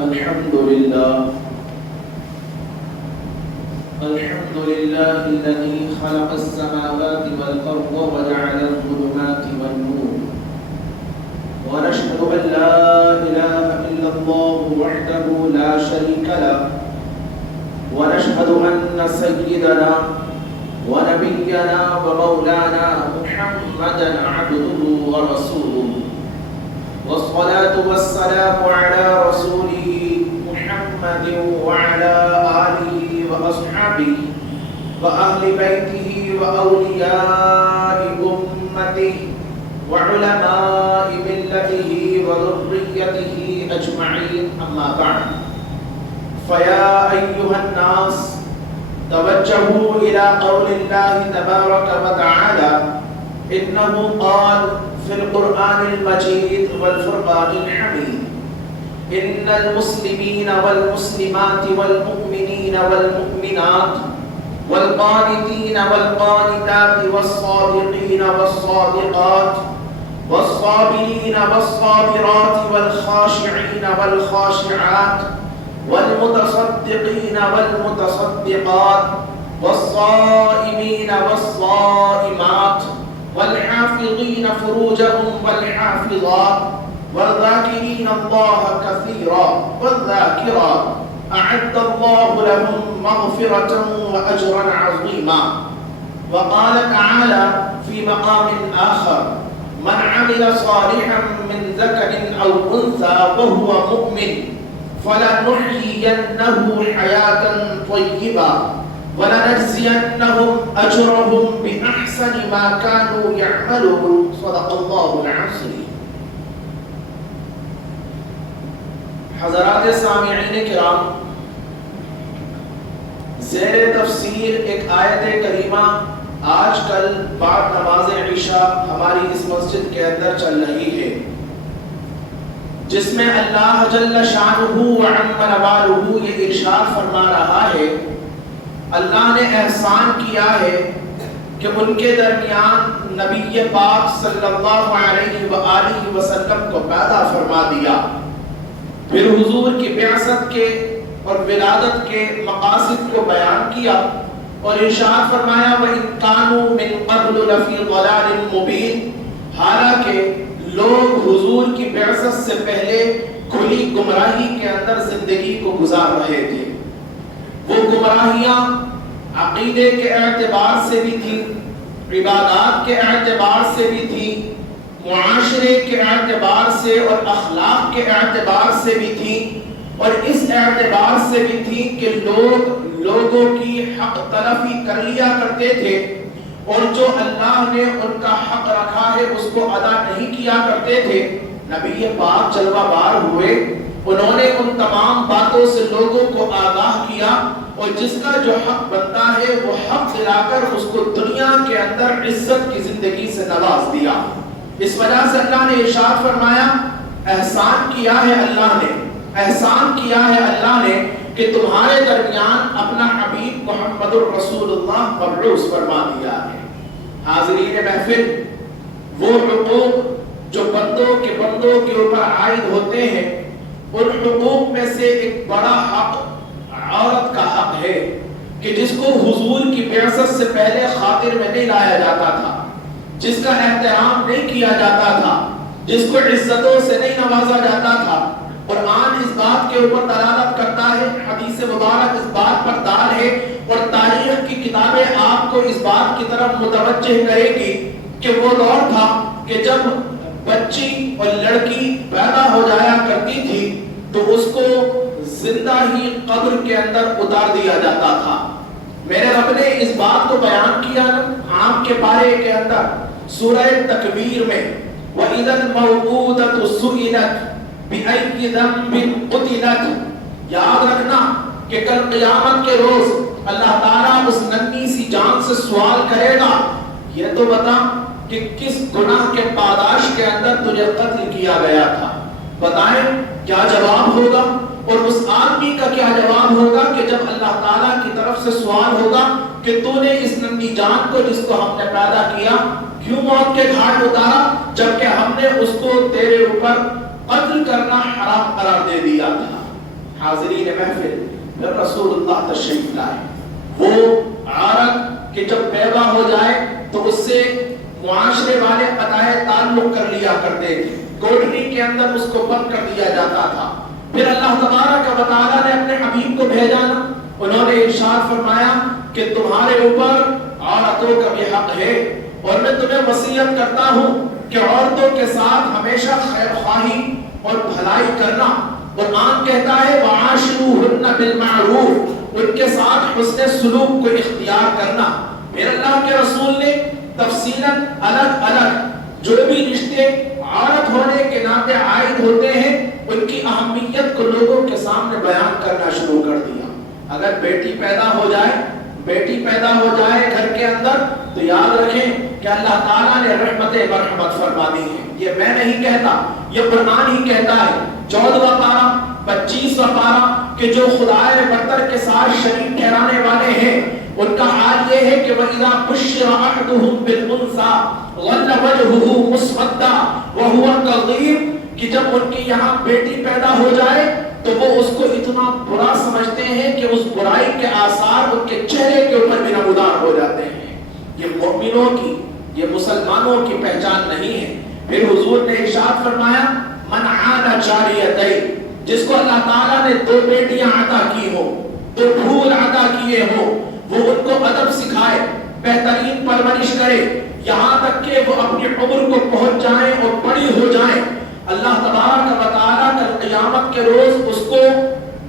الحمد لله الذي خلق السماوات والأرض وجعل الظلمات والنور ونشهد أن لا إله إلا الله وحده لا شريك له ونشهد أن سيدنا ونبينا ومولانا محمدا عبده ورسوله والصلاة والسلام على رسوله محمد وعلى آله وأصحابه وأهل بيته وأولياء أمته وعلماء ملته وذريته أجمعين أما بعد فيا أيها الناس توجهوا إلى قول الله تبارك وتعالى إنه قال في القرآن المجيد والفرقان الحميد إن المسلمين والمسلمات والمؤمنين والمؤمنات والقانتين والقانتات والصادقين والصادقات والصابرين والصابرات والخاشعين والخاشعات والمتصدقين والمتصدقات والصائمين والصائمات والحافظين فروجهم والحافظات والذاكرين الله كثيرا والذاكرات أعد الله لهم مغفرة وأجرا عظيما. وقال تعالى في مقام آخر من عمل صالحا من ذكر أو أنثى وهو مؤمن فلنحيينه حياة طيبة ولنجزينهم أجرهم بأحسن ما كانوا يعملون. صدق الله العظيم. حضرات سامعین کرام، زیر تفسیر ایک آیت کریمہ آج کل بعد نماز عشاء ہماری اس مسجد کے اندر چل رہی ہے، جس میں اللہ جل شانہ وعم نوالہ یہ ارشاد فرما رہا ہے اللہ نے احسان کیا ہے کہ ان کے درمیان نبی پاک صلی اللہ علیہ وآلہ وسلم کو پیدا فرما دیا، پھر حضور کی بعثت کے اور ولادت کے مقاصد کو بیان کیا اور ارشاد فرمایا وَإِن كَانُوا مِن قَبْلُ لَفِي ضَلَالٍ مُبِينٍ، حالانکہ لوگ حضور کی بعثت سے پہلے کھلی گمراہی کے اندر زندگی کو گزار رہے تھے۔ وہ گمراہیاں عقیدے کے اعتبار سے بھی تھیں، عبادات کے اعتبار سے بھی تھیں، معاشرے کے اعتبار سے اور اخلاق کے اعتبار سے بھی تھیں، اور اس اعتبار سے بھی تھیں کہ لوگوں کی حق تلفی کر لیا کرتے تھے اور جو اللہ نے ان کا حق رکھا ہے اس کو ادا نہیں کیا کرتے تھے۔ نبی پاک جلوہ بار ہوئے، انہوں نے ان تمام باتوں سے لوگوں کو آگاہ کیا اور جس کا جو حق بنتا ہے وہ حق دلا کر اس کو دنیا کے اندر عزت کی زندگی سے نواز دیا۔ اس وجہ سے اللہ نے ارشاد فرمایا احسان کیا ہے اللہ نے کہ تمہارے درمیان اپنا حبیب محمد الرسول اللہ مبعوث فرما دیا ہے۔ حاضرین محفل، وہ حقوق جو بندوں کے اوپر عائد ہوتے ہیں، ان حقوق میں سے ایک بڑا حق عورت کا حق ہے کہ جس کو حضور کی بعثت سے پہلے خاطر میں نہیں لایا جاتا تھا، جس کا احترام نہیں کیا جاتا تھا، جس کو عزتوں سے نہیں نوازا جاتا تھا۔ قرآن اس بات کے اوپر دلالت کرتا ہے، حدیث مبارک اس بات پر دال ہے، اور تاریخ کی کتابیں آپ کو اس بات کی طرف متوجہ کرے گی کہ وہ دور تھا کہ جب بچی اور لڑکی پیدا ہو جایا کرتی تھی تو اس کو زندہ ہی قبر کے اندر اتار دیا جاتا تھا۔ میرے رب نے اس بات کو بیان کیا عام کے بارے کے اندر سورہ تکویر میں وَإِذَا الْمَوْءُودَةُ سُئِلَتْ بِأَيِّ ذَنبٍ قُتِلَتْ، یاد رکھنا کہ کل قیامت کے روز اللہ تعالیٰ اس ننھی سی جان سے سوال کرے گا یہ تو بتا کہ کس گناہ کے پاداش کے اندر تجھے قتل کیا گیا تھا۔ بتائیں کیا جواب ہوگا، اور اس آدمی کا کیا جواب ہوگا کہ جب اللہ تعالیٰ کی طرف سے سوال ہوگا کہ تو نے اس ننھی جان کو جس کو ہم نے پیدا کیا کیوں موت کے گھاٹ اتارا، جبکہ ہم نے اس کو تیرے اوپر قتل کرنا حرام قرار دے دیا تھا۔ حاضرین محفل رسول اللہ تشریف لائے. وہ عورت کہ جب بیوہ ہو جائے تو اس سے معاشرے والے قطع تعلق کر لیا کرتے تھے, کوٹری کے اندر اس کو بند کر دیا جاتا تھا. پھر اللہ تبارک و تعالیٰ نے اپنے حبیب کو بھیجا نا, انہوں نے ارشاد فرمایا کہ تمہارے اوپر عورتوں کا بھی حق ہے, اور میں تمہیں وصیت کرتا ہوں کہ عورتوں کے ساتھ ہمیشہ خیر خواہی اور بھلائی کرنا. قرآن کہتا ہے وعاشروہن بالمعروف, ان کے ساتھ حسن سلوک کو اختیار کرنا. پھر اللہ کے رسول نے تفصیلاً الگ الگ جو بھی رشتے عورت ہونے کے ناطے عائد ہوتے ہیں ان کی اہمیت کو لوگوں کے سامنے بیان کرنا شروع کر دیا. اگر بیٹی پیدا ہو جائے گھر کے اندر تو یاد رکھیں کہ اللہ تعالیٰ نے رحمت مرحمت فرما دی ہے. یہ میں نہیں کہتا, یہ قرآن ہی کہتا ہے. 14واں پارہ 25واں پارہ کہ جو خدائے برتر کے ساتھ شریک ٹھہرانے والے ہیں ان کا حال یہ ہے کہ وَإِذَا بُشِّرَ أَحَدُهُم بِالْأُنثَىٰ ظَلَّ وَجْهُهُ مُسْوَدًّا وَهُوَ كَظِيمٌ, کہ جب ان کی یہاں بیٹی پیدا ہو جائے تو وہ اس کو اتنا برا سمجھتے ہیں کہ اس برائی کے آثار ان کے چہرے کے اوپر بھی نمودار ہو جاتے ہیں. یہ مومنوں کی, یہ مسلمانوں کی پہچان نہیں ہے. پھر حضور نے ارشاد فرمایا من عاد جاریتین, جس کو اللہ تعالیٰ نے 2 بیٹیاں عطا کی ہو, 2 پھول عطا کیے ہو, وہ ان کو ادب سکھائے, بہترین پرورش کرے, یہاں تک کہ وہ اپنی عمر کو پہنچ جائیں اور بڑی ہو جائیں. اللہ تبارک و تعالیٰ کل قیامت کے روز اس کو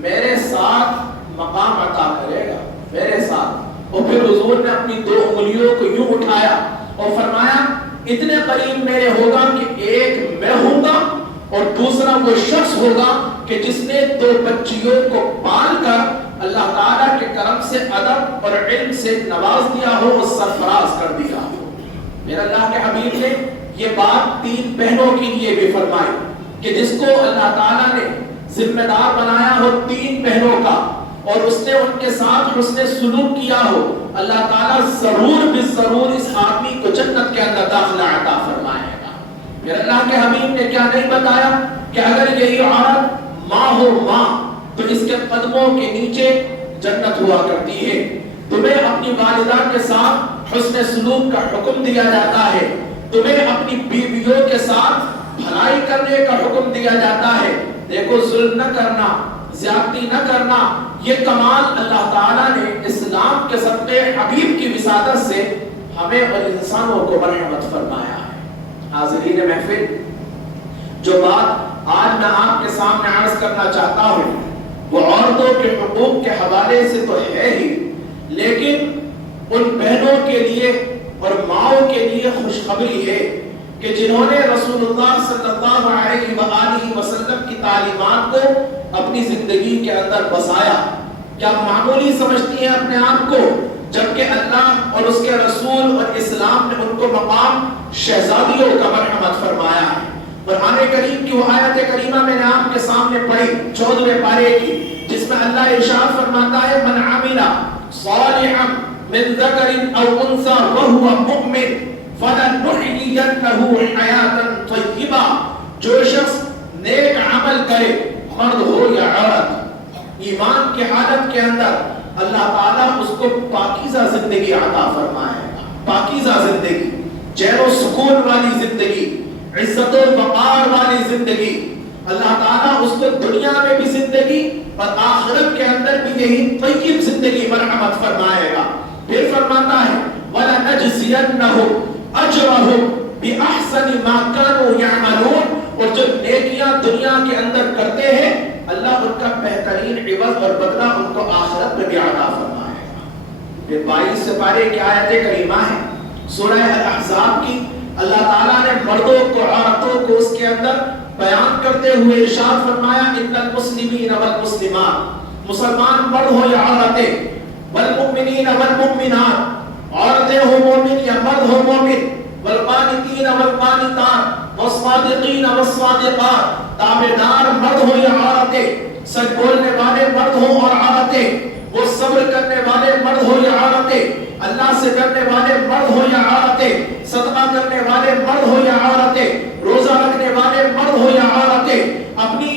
میرے ساتھ مقام عطا کرے گا, میرے ساتھ. اور پھر حضور نے اپنی 2 انگلیوں کو یوں اٹھایا اور فرمایا اتنے قریب میرے ہوگا کہ ایک میں ہوں گا اور دوسرا وہ شخص ہوگا کہ جس نے 2 بچیوں کو پال کر اللہ تعالیٰ کے کرم سے ادب اور علم سے نواز دیا ہو اور سرفراز کر دیا ہو. میرے اللہ کے حبیب نے یہ بات 3 بہنوں کے لیے بھی فرمائی کہ جس کو اللہ تعالیٰ نے ذمہ دار بنایا ہو 3 بہنوں کا اور اس نے ان کے ساتھ حسن سلوک کیا ہو, اللہ تعالیٰ ضرور بالضرور اس آدمی کو جنت کے اندر داخلہ عطا فرمائے گا. پھر اللہ کے حبیب نے کیا نہیں بتایا کہ اگر یہی عورت ماں ہو ماں تو اس کے قدموں کے نیچے جنت ہوا کرتی ہے. تمہیں اپنی والدہ کے ساتھ حسن سلوک کا حکم دیا جاتا ہے, تمہیں اپنی بیویوں کے ساتھ بھلائی کرنے کا حکم دیا جاتا ہے. دیکھو ظلم نہ کرنا, زیادتی نہ کرنا, یہ کمال اللہ تعالیٰ نے اسلام کے صدقے حبیب کی وسادت سے ہمیں اور انسانوں کو مرحمت فرمایا ہے. حاضرین محفل, جو بات آج میں آپ کے سامنے عرض کرنا چاہتا ہوں وہ عورتوں کے حقوق کے حوالے سے تو ہے ہی, لیکن ان بہنوں کے لیے اور ماؤں کے لیے خوشخبری ہے کہ جنہوں نے رسول اللہ صلی اللہ علیہ وآلہ وسلم کی تعلیمات کو اپنی زندگی کے اندر بسایا. کیا معمولی سمجھتی ہیں اپنے آپ کو, جبکہ اللہ اور اس کے رسول اور اسلام نے ان کو مقام شہزادیوں کا مرحمت فرمایا ہے. قرآن کریم کی وہ آیت کریمہ میں نے آپ کے سامنے پڑھی 14ویں پارے کی, جس میں اللہ ارشاد فرماتا ہے من عمل صالحا من ذکر او انثى وهو مؤمن فلنحيينه حیاتا طیبہ. جو شخص نیک عمل کرے, مرد ہو یا عورت, ایمان کی حالت کے اندر اللہ تعالیٰ اس کو پاکیزہ زندگی عطا فرمائے گا. پاکیزہ زندگی, چین و سکون والی زندگی, عزت و وقار والی زندگی. اللہ تعالیٰ اس کو دنیا میں بھی زندگی اور آخرت کے اندر بھی یہی طیب زندگی مرحمت فرمائے گا. پھر فرماتا ہے وَلَنَجْزِيَنَّهُمْ أَجْرَهُمْ بِأَحْسَنِ مَا كَانُوا يَعْمَلُونَ. اور جو نیکیاں دنیا کے اندر کرتے ہیں اللہ ان کا بہترین عوض اور بدلہ ان کو آخرت میں بھی عطا فرمائے گا. پھر 22 پارے کی آیت کریمہ ہے سورہ الاحزاب کی. اللہ تعالیٰ نے مردوں کو عورتوں کو اس کے اندر بیان کرتے ہوئے ارشاد فرمایا ان المسلمین والمسلمات, مسلمان مرد ہو یا عورتیں, والمؤمنین والمؤمنات, عورتیں ہو مومن یا مرد ہو مومن, والقانتین والقانتات والصادقین والصادقات, تابعدار مرد ہو یا عورتیں, سچ بولنے والے مرد ہو اور عورتیں, وہ صبر کرنے والے مرد ہو یا عورتیں, اللہ سے ڈرنے والے مرد ہو یا عورتیں, صدقہ کرنے والے مرد ہو یا عورتیں, روزہ رکھنے والے مرد ہو یا عورتیں, اپنی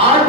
8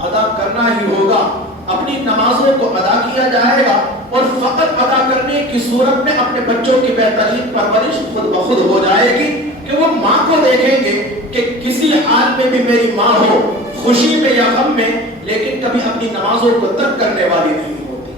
ادا کرنا ہی ہوگا. اپنی نمازوں کو ادا کیا جائے گا اور فقط ادا کرنے کی صورت میں اپنے بچوں کی بہترین پرورش خود بخود ہو جائے گی کہ وہ ماں کو دیکھیں گے کہ کسی حال میں بھی میری ماں ہو، خوشی میں یا غم میں، لیکن کبھی اپنی نمازوں کو ترک کرنے والی نہیں ہوتی.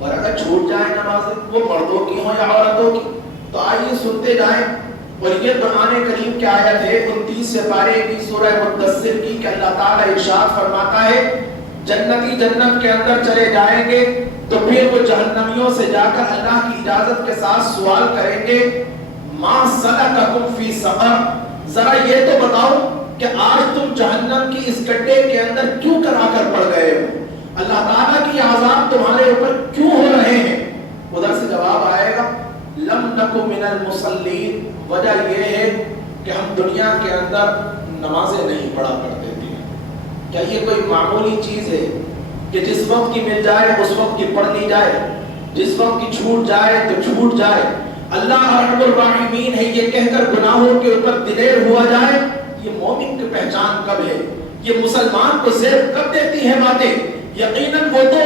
اور اگر چھوٹ جائے نمازیں، وہ مردوں کی ہوں یا عورتوں کی، تو آئیے سنتے جائیں. اور یہ قرآن کریم کی آیت ہے 29 سے پارے کی سورہ مدثر کی کہ اللہ تعالیٰ ارشاد فرماتا ہے جنتی جنت کے اندر چلے جائیں گے تو پھر وہ جہنمیوں سے جا کر اللہ کی اجازت کے ساتھ سوال کریں گے ما سلککم فی سقر، ذرا یہ تو بتاؤ کہ آج تم جہنم کی اس گڈھے کے اندر کیوں کرا کر پڑ گئے ہو، اللہ تعالیٰ کی عذاب تمہارے اوپر کیوں ہو رہے ہیں. ادھر سے جواب آئے گا لم نکو من المصلین، وجہ یہ ہے کہ ہم دنیا کے اندر نمازیں نہیں پڑھا کرتے تھے. کیا یہ کوئی معمولی چیز ہے کہ جس وقت کی مل جائے اس وقت کی پڑھ لی جائے، جس وقت کی چھوٹ جائے تو چھوٹ جائے؟ اللہ ارحم الراحمین ہے یہ کہہ کر گناہوں کے اوپر دلیر ہوا جائے. یہ مومن کی پہچان کب ہے؟ یہ مسلمان کو زیب کب دیتی ہے باتیں؟ یقیناً وہ تو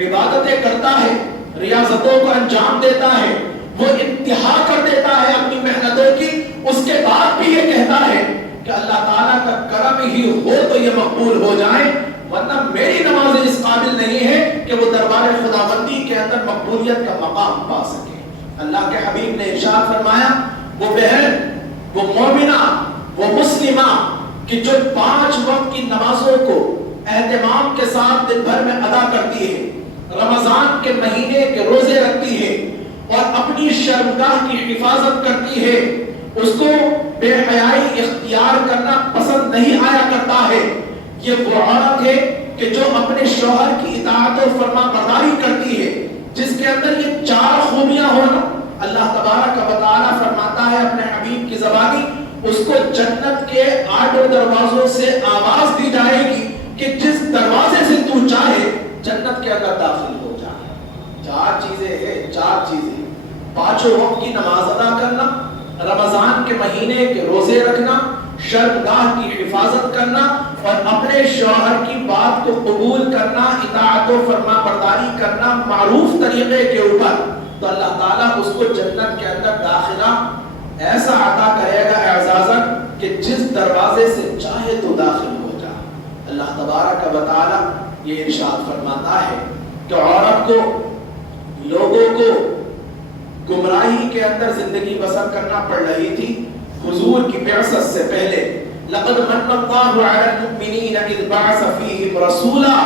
عبادتیں کرتا ہے، ریاضتوں کو انجام دیتا ہے، وہ انتہا کر دیتا ہے اپنی محنتوں کی، اس کے بعد بھی یہ کہتا ہے کہ اللہ تعالیٰ کا کرم ہی ہو تو یہ مقبول ہو جائے، ورنہ میری نماز اس قابل نہیں ہے کہ وہ دربار خداوندی کے اندر مقبولیت کا مقام پا سکے. اللہ کے حبیب نے ارشاد فرمایا وہ بہن، وہ مومنہ، وہ مسلمہ کہ جو 5 وقت کی نمازوں کو اہتمام کے ساتھ دن بھر میں ادا کرتی ہے، رمضان کے مہینے کے روزے رکھتی ہے اور اپنی شرمگاہ کی حفاظت کرتی ہے، اس کو بے حیائی اختیار کرنا پسند نہیں آیا کرتا ہے. یہ وہ عورت ہے کہ جو اپنے شوہر کی اطاعت و فرما برداری کرتی ہے، جس کے اندر یہ 4 خوبیاں ہونا. اللہ تبارک و تعالیٰ فرماتا ہے اپنے حبیب کی زبانی اس کو جنت کے 8 دروازوں سے آواز دی جائے گی کہ جس دروازے سے تو چاہے جنت کے اندر داخل ہو جائے. 4 چیزیں ہیں، 4 چیزیں: 5 وقت کی نماز ادا کرنا، رمضان کے مہینے کے روزے رکھنا، شرمگاہ کی حفاظت کرنا اور اپنے شوہر کی بات کو قبول کرنا، اطاعت و فرما برداری کرنا معروف طریقے کے اوپر. تو اللہ تعالیٰ اس کو جنت کے اندر داخلہ ایسا عطا کرے گا اعزازاً کہ جس دروازے سے چاہے تو داخل ہو جائے. اللہ تبارک و تعالیٰ یہ ارشاد فرماتا ہے کہ عورت کو، لوگوں کو گمراہی کے اندر زندگی بسر کرنا پڑ رہی تھی حضور کی بعثت سے پہلے. لقد من اللہ علی المؤمنین اذ بعث فیہم رسولا،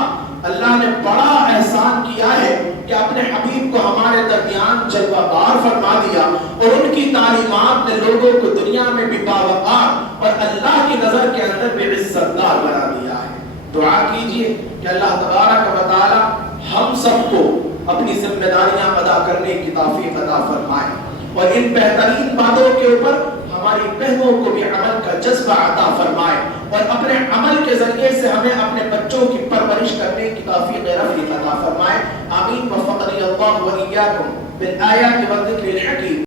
اللہ نے بڑا احسان کیا ہے کہ اپنے حبیب کو ہمارے درمیان جلوہ بار فرما دیا اور ان کی تعلیمات نے لوگوں کو دنیا میں بھی باوقار اور اللہ کی نظر کے اندر بھی عزت دار بنا دیا ہے. دعا کیجئے کہ اللہ تبارک و تعالی ہم سب کو اپنی ذمہ داریاں ادا کرنے کی توفیق عطا فرمائے اور ان بہترین باتوں کے اوپر ہماری بہنوں کو بھی عمل کا جذبہ عطا فرمائے اور اپنے عمل کے ذریعے سے ہمیں اپنے بچوں کی پرورش کرنے کی توفیق رفیق عطا فرمائے. آمین. وفقنی اللہ و ایاکم بالآیات والذکر الحکیم.